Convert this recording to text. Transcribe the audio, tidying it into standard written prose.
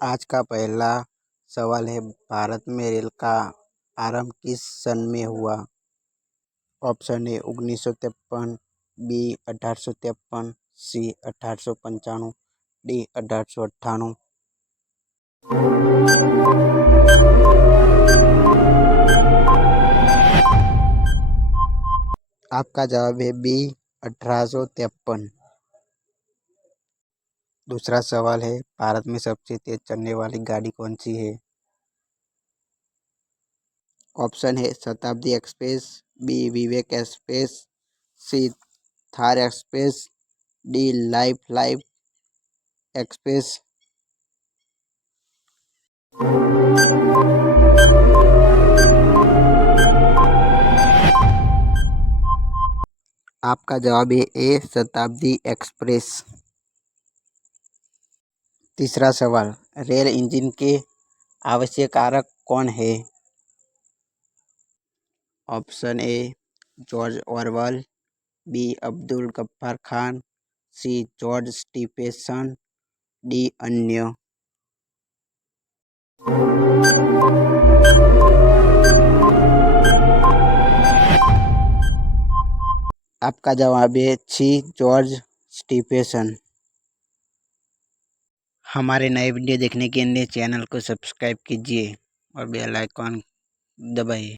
आज का पहला सवाल है, भारत में रेल का आरंभ किस सन में हुआ? Option A 1953, B 1853, C 1895, D 1898। आपका जवाब है बी 1853। दूसरा सवाल है, भारत में सबसे तेज चलने वाली गाड़ी कौन सी है? ऑप्शन है Shatabdi express, B Vivek express, C Thar express, D life express. आपका जवाब है ए शताब्दी एक्सप्रेस। तीसरा सवाल, रेल इंजन के आविष्कारक कौन है? Option A George Orwell, B Abdul Ghaffar Khan, C George Stephenson, D अन्य। आपका जवाब है सी जॉर्ज स्टीफेंसन। हमारे नए वीडियो देखने के लिए चैनल को सब्सक्राइब कीजिए और बेल आइकॉन दबाइए।